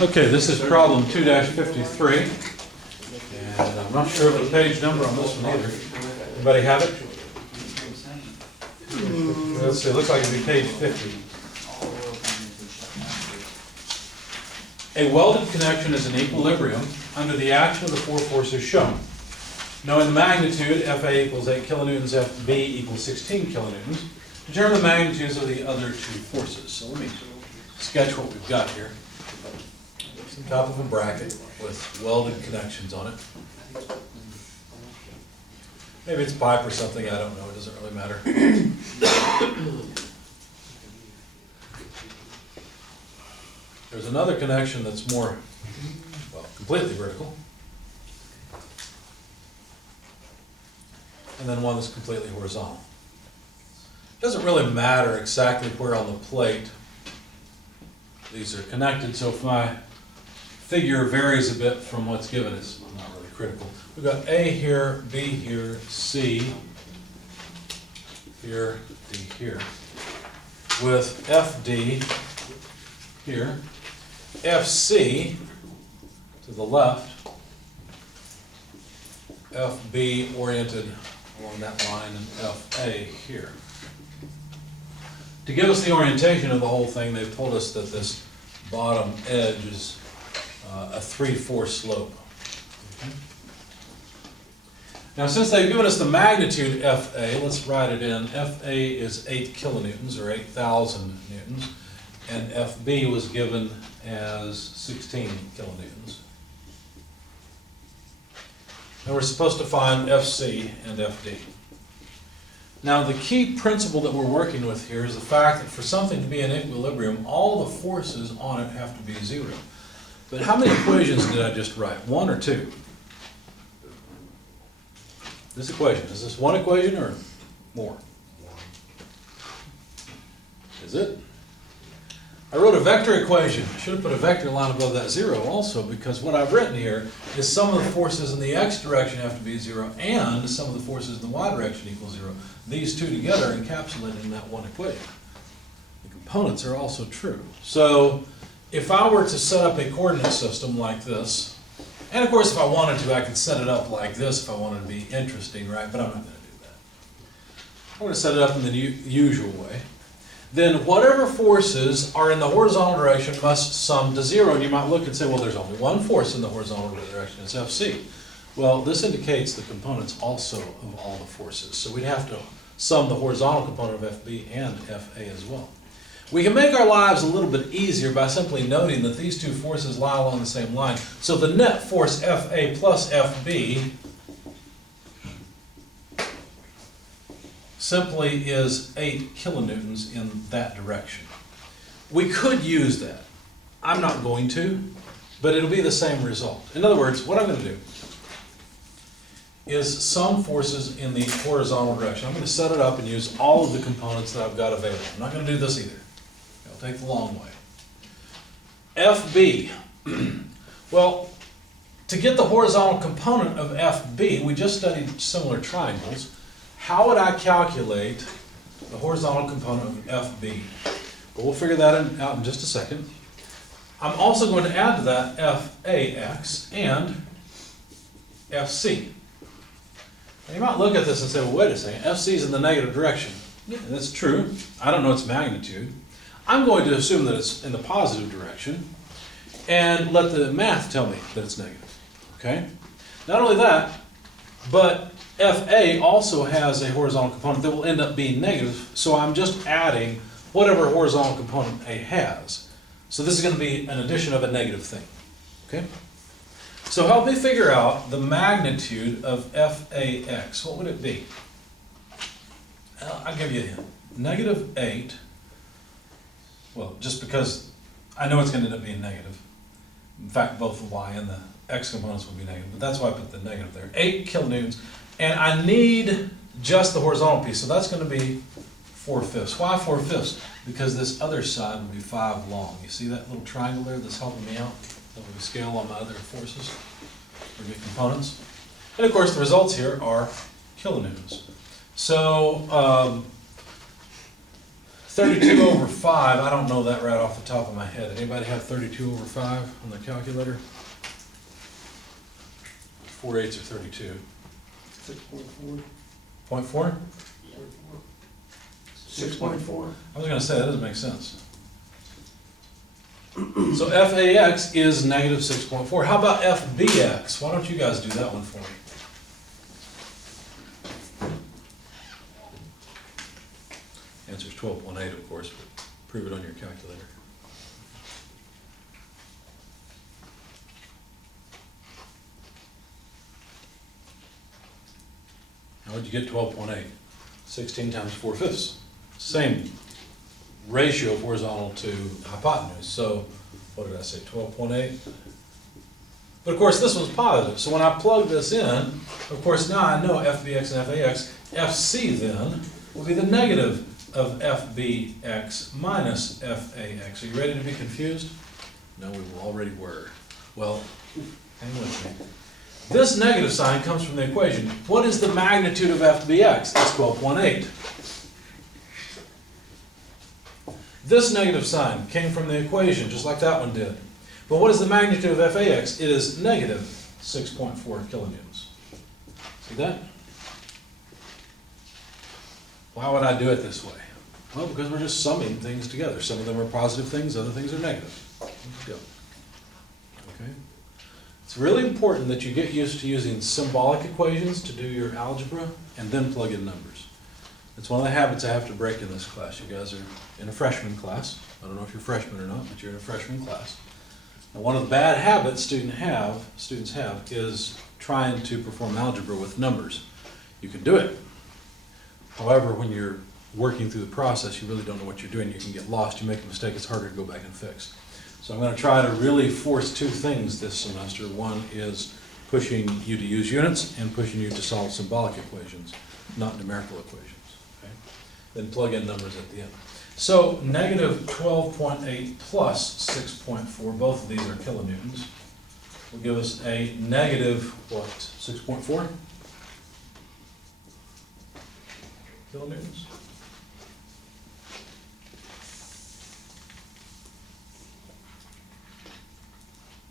Okay, this is problem 2-53, and I'm not sure of the page number on this one either. Anybody have it? Let's see, it looks like it'd be page 50. A welded connection is in equilibrium under the action of the four forces shown. Knowing the magnitude, Fa equals 8 kilonewtons, Fb equals 16 kilonewtons, determine the magnitudes of the other two forces. So let me sketch what we've got here. Some top of a bracket with welded connections on it. Maybe it's pipe or something, I don't know, it doesn't really matter. There's another connection that's more, well, completely vertical. And then one that's completely horizontal. It doesn't really matter exactly where on the plate these are connected, so if my figure varies a bit from what's given, it's not really critical. We've got A here, B here, C here, D here, with FD here, FC to the left, FB oriented along that line, and FA here. To give us the orientation of the whole thing, they've told us that this bottom edge is a 3/4 slope. Okay. Now, since they've given us the magnitude Fa, let's write it in. Fa is 8 kilonewtons, or 8,000 newtons, and Fb was given as 16 kilonewtons. And we're supposed to find Fc and Fd. Now, the key principle that we're working with here is the fact that for something to be in equilibrium, all the forces on it have to be zero. But how many equations did I just write? One or two? This equation, is this one equation or more? Is it? I wrote a vector equation. I should have put a vector line above that zero also, because what I've written here is some of the forces in the x direction have to be zero, and some of the forces in the y direction equal zero. These two together encapsulated in that one equation. The components are also true. So if I were to set up a coordinate system like this, and of course if I wanted to, I could set it up like this if I wanted to be interesting, right? But I'm not going to do that. I'm going to set it up in the usual way. Then whatever forces are in the horizontal direction must sum to zero. And you might look and say, well, there's only one force in the horizontal direction, it's Fc. Well, this indicates the components also of all the forces. So we'd have to sum the horizontal component of Fb and Fa as well. We can make our lives a little bit easier by simply noting that these two forces lie along the same line. So the net force Fa plus Fb simply is 8 kilonewtons in that direction. We could use that. I'm not going to, but it'll be the same result. In other words, what I'm going to do is sum forces in the horizontal direction. I'm going to set it up and use all of the components that I've got available. I'm not going to do this either. I'll take the long way. Fb. Well, to get the horizontal component of Fb, we just studied similar triangles. How would I calculate the horizontal component of Fb? But we'll figure that out in just a second. I'm also going to add to that Fax and Fc. Now you might look at this and say, well, wait a second, Fc is in the negative direction. Yeah, that's true. I don't know its magnitude. I'm going to assume that it's in the positive direction and let the math tell me that it's negative. Okay? Not only that, but Fa also has a horizontal component that will end up being negative, so I'm just adding whatever horizontal component A has. So this is going to be an addition of a negative thing. Okay? So help me figure out the magnitude of Fax. What would it be? I'll give you a hint. Negative 8. Well, just because I know it's going to end up being negative. In fact, both the y and the x components will be negative, but that's why I put the negative there. 8 kilonewtons. And I need just the horizontal piece, so that's going to be 4/5. Why 4/5? Because this other side would be 5 long. You see that little triangle there that's helping me out? Helping me scale on my other forces, or the components. And of course, the results here are kilonewtons. So 32 over 5, I don't know that right off the top of my head. Anybody have 32 over 5 on their calculator? 4/8 or 32? 6.4. 0.4? 6.4. I was gonna say, that doesn't make sense. So FAX is negative 6.4. How about FBX? Why don't you guys do that one for me? Answer's 12.8, of course, but prove it on your calculator. How would you get 12.8? 16 times 4/5. Same ratio of horizontal to hypotenuse. So what did I say, 12.8? But of course this one's positive. So when I plug this in, of course now I know FBX and FAX. FC then will be the negative of FBX minus FAX. Are you ready to be confused? No, we already were. Well, hang with me. This negative sign comes from the equation. What is the magnitude of FBX? It's 12.8. This negative sign came from the equation, just like that one did. But what is the magnitude of FAX? It is negative 6.4 kilonewtons. See that? Why would I do it this way? Well, because we're just summing things together. Some of them are positive things, other things are negative. Let's go. Okay. It's really important that you get used to using symbolic equations to do your algebra and then plug in numbers. It's one of the habits I have to break in this class. You guys are in a freshman class. I don't know if you're freshmen or not, but you're in a freshman class. And one of the bad habits students have is trying to perform algebra with numbers. You can do it. However, when you're working through the process, you really don't know what you're doing. You can get lost. You make a mistake, it's harder to go back and fix. So I'm going to try to really force two things this semester. One is pushing you to use units and pushing you to solve symbolic equations, not numerical equations. Okay? Then plug in numbers at the end. So negative 12.8 plus 6.4, both of these are kilonewtons, will give us a negative, what, 6.4 kilonewtons?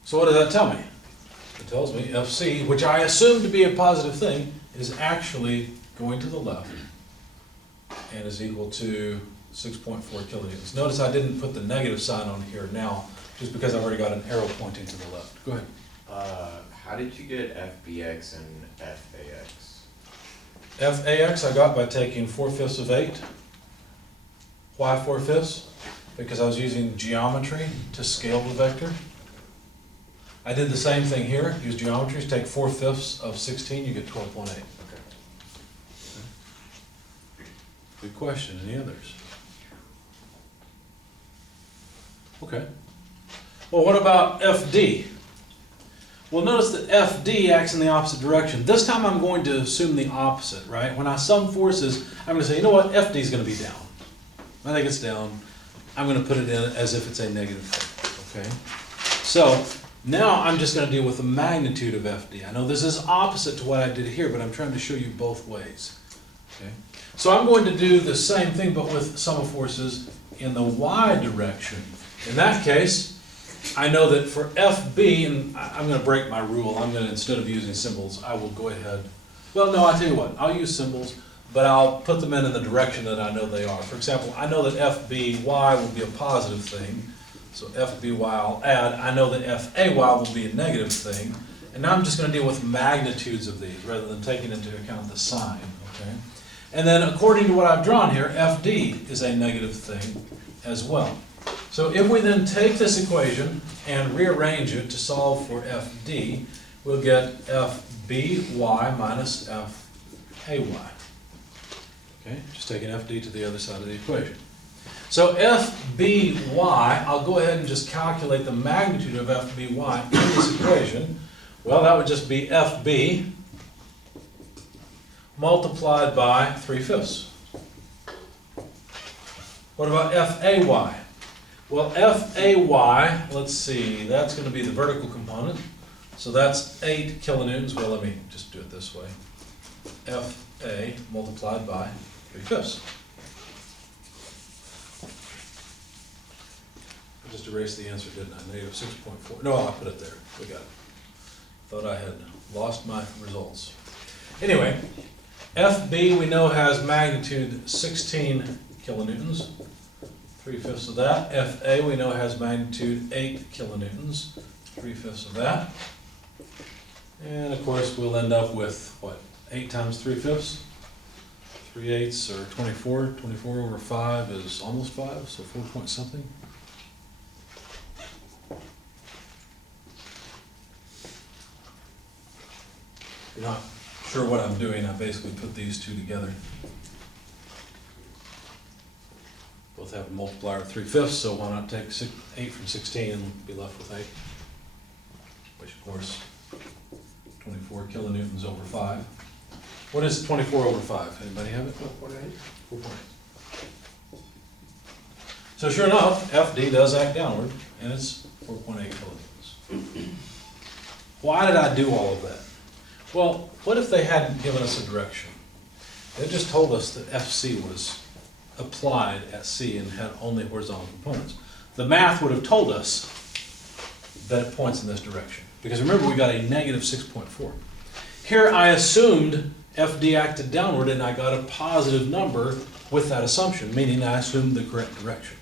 So what does that tell me? It tells me FC, which I assume to be a positive thing, is actually going to the left and is equal to 6.4 kilonewtons. Notice I didn't put the negative sign on here now, just because I've already got an arrow pointing to the left. Go ahead. How did you get FBX and FAX? FAX I got by taking 4/5 of 8. Why 4/5? Because I was using geometry to scale the vector. I did the same thing here, use geometries, take 4/5 of 16, you get 12.8. Okay. Good question, any others? Okay. Well, what about FD? Well, notice that FD acts in the opposite direction. This time I'm going to assume the opposite, right? When I sum forces, I'm going to say, you know what, FD is going to be down. I think it's down. I'm going to put it in as if it's a negative thing, okay? So, now I'm just going to deal with the magnitude of FD. I know this is opposite to what I did here, but I'm trying to show you both ways, okay? So I'm going to do the same thing, but with sum of forces in the y direction. In that case, I know that for FB, and I'm going to break my rule, I'm going to, instead of using symbols, I will go ahead, well, no, I'll tell you what, I'll use symbols, but I'll put them in the direction that I know they are. For example, I know that FBY will be a positive thing, so FBY I'll add. I know that FAY will be a negative thing, and now I'm just going to deal with magnitudes of these rather than taking into account the sign, okay? And then according to what I've drawn here, FD is a negative thing as well. So if we then take this equation and rearrange it to solve for FD, we'll get FBY minus FAY. Okay, just taking FD to the other side of the equation. So FBY, I'll go ahead and just calculate the magnitude of FBY in this equation. Well, that would just be FB multiplied by 3/5. What about FAY? Well, FAY, let's see, that's going to be the vertical component. So that's 8 kilonewtons. Well, let me just do it this way. FA multiplied by 3/5. I just erased the answer, didn't I? Negative 6.4. No, I'll put it there. We got it. Thought I had lost my results. Anyway, FB we know has magnitude 16 kilonewtons, 3/5 of that. FA we know has magnitude 8 kilonewtons, 3/5 of that. And of course, we'll end up with, what, 8 times 3/5? 3/8 or 24. 24 over 5 is almost 5, so 4 point something. If you're not sure what I'm doing, I basically put these two together. Both have a multiplier of 3/5, so why not take 8 from 16 and be left with 8? Which of course, 24 kilonewtons over 5. What is 24 over 5? Anybody have it? 4.8. 4.8. So sure enough, FD does act downward, and it's 4.8 kilonewtons. Why did I do all of that? Well, what if they hadn't given us a direction? They just told us that FC was applied at C and had only horizontal components. The math would have told us that it points in this direction. Because remember, we got a negative 6.4. Here I assumed FD acted downward and I got a positive number with that assumption, meaning I assumed the correct direction.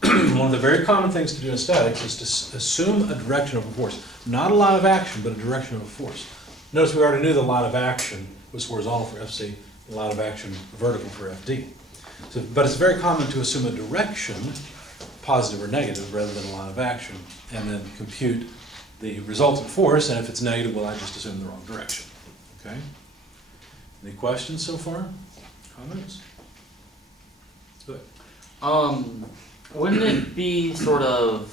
One of the very common things to do in statics is to assume a direction of a force. Not a line of action, but a direction of a force. Notice we already knew the line of action was horizontal for FC, the line of action vertical for FD. So, but it's very common to assume a direction, positive or negative, rather than a line of action, and then compute the resultant force, and if it's negative, well, I just assume the wrong direction. Okay? Any questions so far? Comments? Good. Wouldn't it be sort of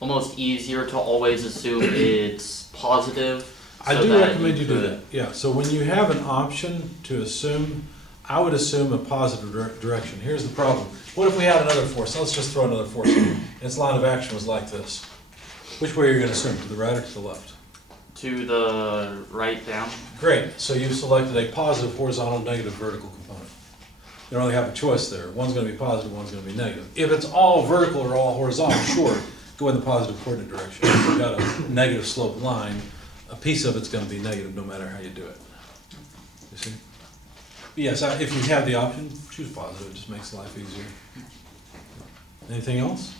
almost easier to always assume it's positive? I so do that recommend you do could- that. Yeah, so when you have an option to assume, I would assume a positive direction. Here's the problem. What if we had another force? Let's just throw another force in. And its line of action was like this. Which way are you going to assume? To the right or to the left? To the right down? Great. So you've selected a positive horizontal, negative vertical component. You don't really have a choice there. One's going to be positive, one's going to be negative. If it's all vertical or all horizontal, sure, go in the positive coordinate direction. If you've got a negative slope line, a piece of it's going to be negative no matter how you do it. You see? Yes, if you have the option, choose positive. It just makes life easier. Anything else?